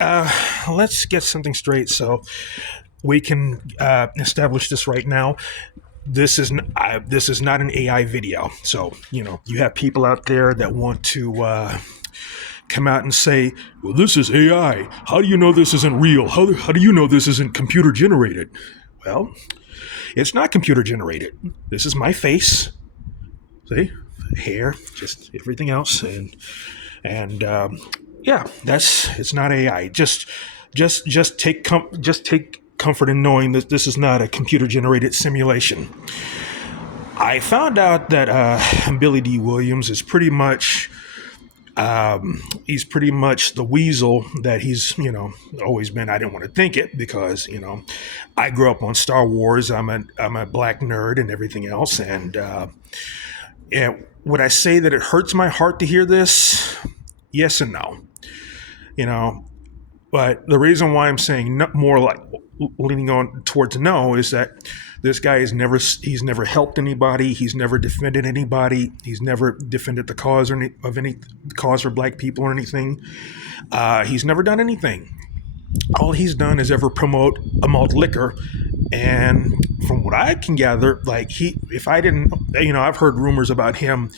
Uh, let's get something straight so we can establish this right now. This is not an AI video. So you have people out there that want to come out and say, "Well, this is AI. How do you know this isn't real? How do you know this isn't computer generated?" Well, it's not computer generated. This is my face. See, hair, just everything else, and yeah, it's not AI. Just take comfort in knowing that this is not a computer generated simulation. I found out that Billy D. Williams is pretty much he's pretty much the weasel that he's always been. I didn't want to think it because I grew up on Star Wars. I'm a black nerd and everything else, and would I say that it hurts my heart to hear this? Yes and no. You know, But the reason why I'm saying more like leaning on towards no is that this guy he's never helped anybody. He's never defended anybody. He's never defended the cause of any cause for black people or anything. He's never done anything. All he's done is ever promote a malt liquor. And from what I can gather, if I didn't, I've heard rumors about him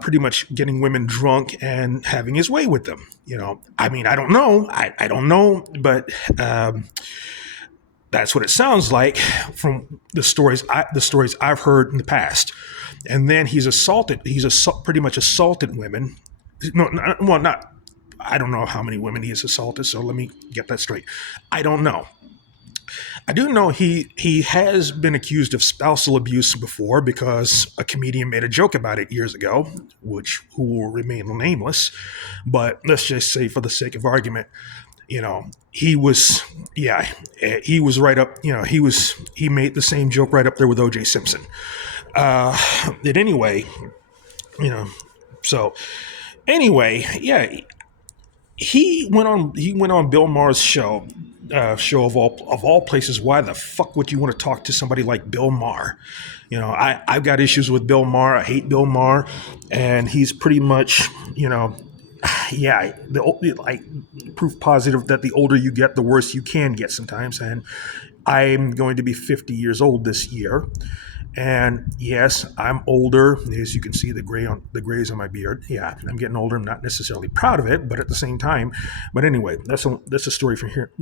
pretty much getting women drunk and having his way with them. I don't know. I don't know, but that's what it sounds like from the stories I've heard in the past. And then pretty much assaulted women. No, well, not. I don't know how many women he has assaulted. So let me get that straight. I don't know. I do know he has been accused of spousal abuse before because a comedian made a joke about it years ago, who will remain nameless. But let's just say, for the sake of argument, he was right up. He made the same joke right up there with O.J. Simpson. But anyway, so anyway, yeah, he went on Bill Maher's show of all places. Why the fuck would you want to talk to somebody like Bill Maher? I've got issues with Bill Maher. I hate Bill Maher, and he's pretty much proof positive that the older you get, the worse you can get sometimes. And I'm going to be 50 years old this year. And yes, I'm older. As you can see, the grays on my beard. Yeah, I'm getting older. I'm not necessarily proud of it, but at the same time. But anyway, that's a story from here.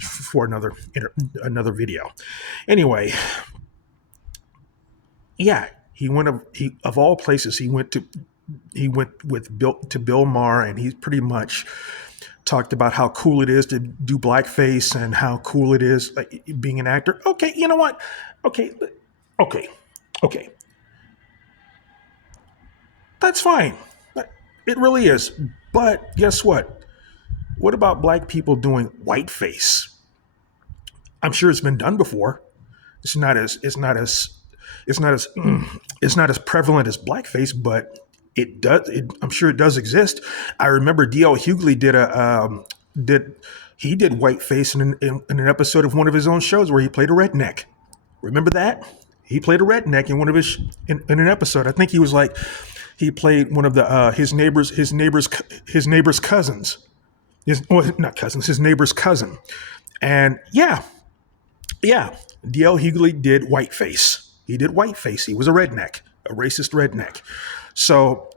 For another video. Anyway, yeah, of all places he went with Bill Maher, and he pretty much talked about how cool it is to do blackface and how cool it is being an actor. Okay, you know what? Okay. Okay. That's fine. It really is. But guess what? What about black people doing whiteface? I'm sure it's been done before. It's not as prevalent as blackface, but it does. I'm sure it does exist. I remember D.L. Hughley did whiteface in an episode of one of his own shows where he played a redneck. Remember that? He played a redneck in one of in an episode. I think he played one of his neighbor's cousins. His neighbor's cousin. And yeah. D.L. Hughley did whiteface. He did whiteface. He was a redneck, a racist redneck. So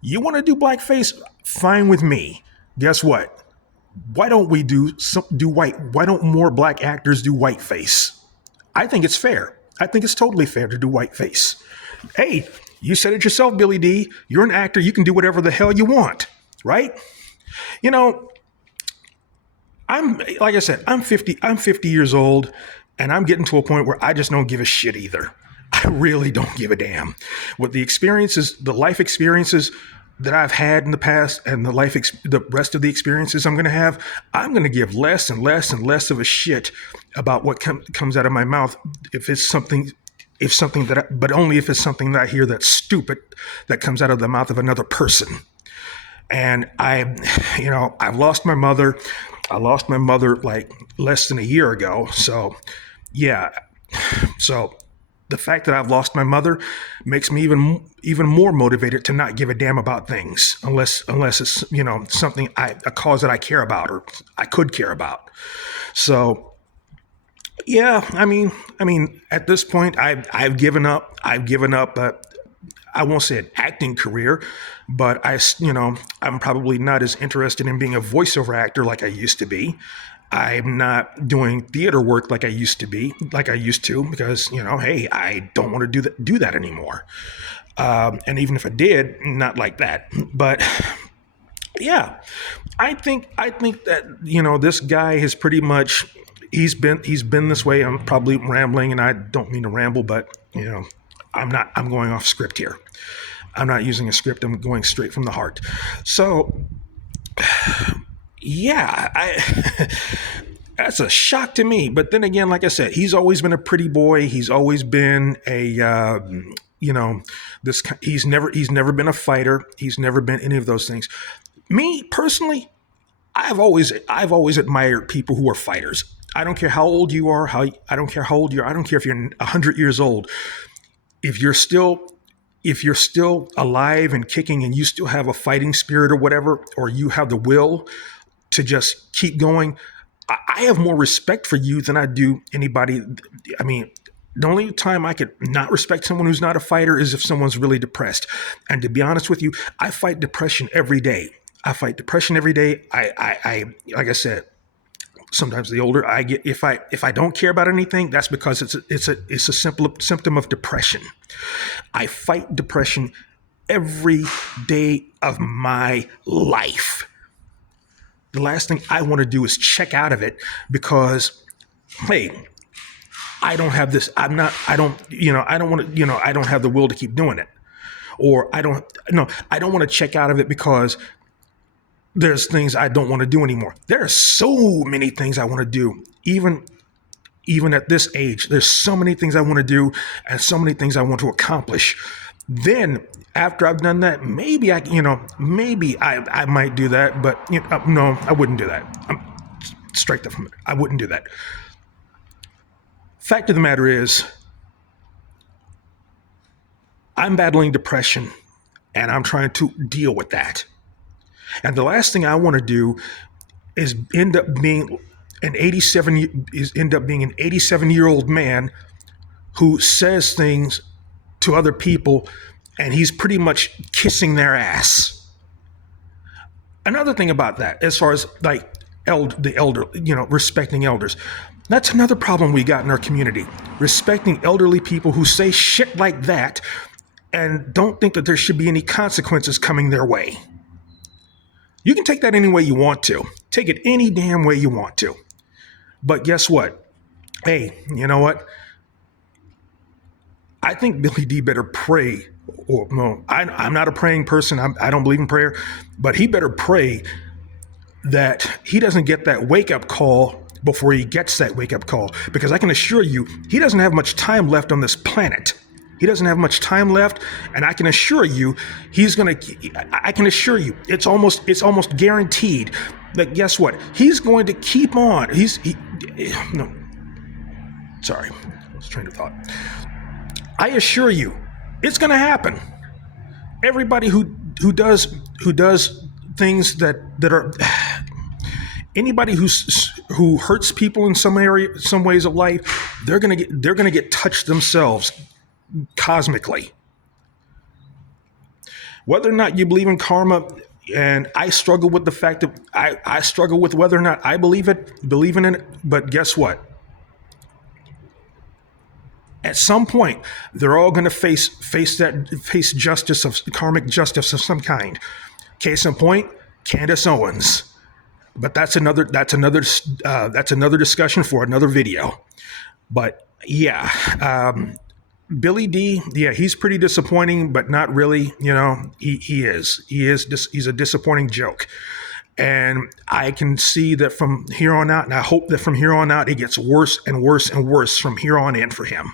you want to do blackface? Fine with me. Guess what? Why don't we do white? Why don't more black actors do whiteface? I think it's fair. I think it's totally fair to do whiteface. Hey, you said it yourself, Billy D. You're an actor. You can do whatever the hell you want, right? Like I said, I'm 50 years old, and I'm getting to a point where I just don't give a shit either. I really don't give a damn. With the life experiences that I've had in the past, and the rest of the experiences I'm going to have, I'm going to give less and less and less of a shit about what comes out of my mouth but only if it's something that I hear that's stupid that comes out of the mouth of another person. And I've lost my mother. I lost my mother like less than a year ago. So yeah. So the fact that I've lost my mother makes me even more motivated to not give a damn about things unless it's something a cause that I care about or I could care about. So yeah, I mean, at this point, I've given up. I've given up. I won't say an acting career, but I'm probably not as interested in being a voiceover actor like I used to be. I'm not doing theater work like I used to, because hey, I don't want to do that anymore. And even if I did, not like that. But yeah, I think that this guy has pretty much he's been this way. I'm probably rambling, and I don't mean to ramble, but I'm going off script here. I'm not using a script. I'm going straight from the heart. So yeah, that's a shock to me. But then again, like I said, he's always been a pretty boy. He's always been he's never been a fighter. He's never been any of those things. Me personally, I've always admired people who are fighters. I don't care how old you are. I don't care how old you are. I don't care if you're 100 years old. If you're still alive and kicking, and you still have a fighting spirit or whatever, or you have the will to just keep going, I have more respect for you than I do anybody. I mean, the only time I could not respect someone who's not a fighter is if someone's really depressed. And to be honest with you, I fight depression every day. I like I said, sometimes the older I get, if I don't care about anything, that's because it's a simple symptom of depression. I fight depression every day of my life. The last thing I want to do is check out of it because, hey, I don't have this. I don't want to, I don't have the will to keep doing it. Or I don't want to check out of it because there's things I don't want to do anymore. There are so many things I want to do, even at this age. There's so many things I want to do and so many things I want to accomplish. Then after I've done that, maybe I might do that, but no, I wouldn't do that. I'm straight up from it. I wouldn't do that. Fact of the matter is, I'm battling depression and I'm trying to deal with that. And the last thing I want to do is end up being an 87-year-old man who says things to other people and he's pretty much kissing their ass. Another thing about that, as far as like the elder, respecting elders, that's another problem we got in our community. Respecting elderly people who say shit like that and don't think that there should be any consequences coming their way. You can take that any way you want to. Take it any damn way you want to. But guess what? Hey, you know what? I think Billy D better pray. Or no, I'm not a praying person. I don't believe in prayer. But he better pray that he doesn't get that wake-up call before he gets that wake-up call. Because I can assure you, he doesn't have much time left on this planet. He doesn't have much time left, and I can assure you, it's almost guaranteed that guess what? He's going to keep on. No, sorry, I was train of thought. I assure you, it's going to happen. Everybody who does things that are anybody who hurts people in some ways of life, they're gonna get touched themselves. Cosmically. Whether or not you believe in karma, and I struggle with the fact that I struggle with whether or not I believe in it, but guess what? At some point, they're all going to face justice, of karmic justice of some kind. Case in point, Candace Owens. But that's another discussion for another video. But yeah, Billy D, yeah, he's pretty disappointing, but not really. He's a disappointing joke. And I can see that from here on out, and I hope that from here on out, it gets worse and worse and worse from here on in for him.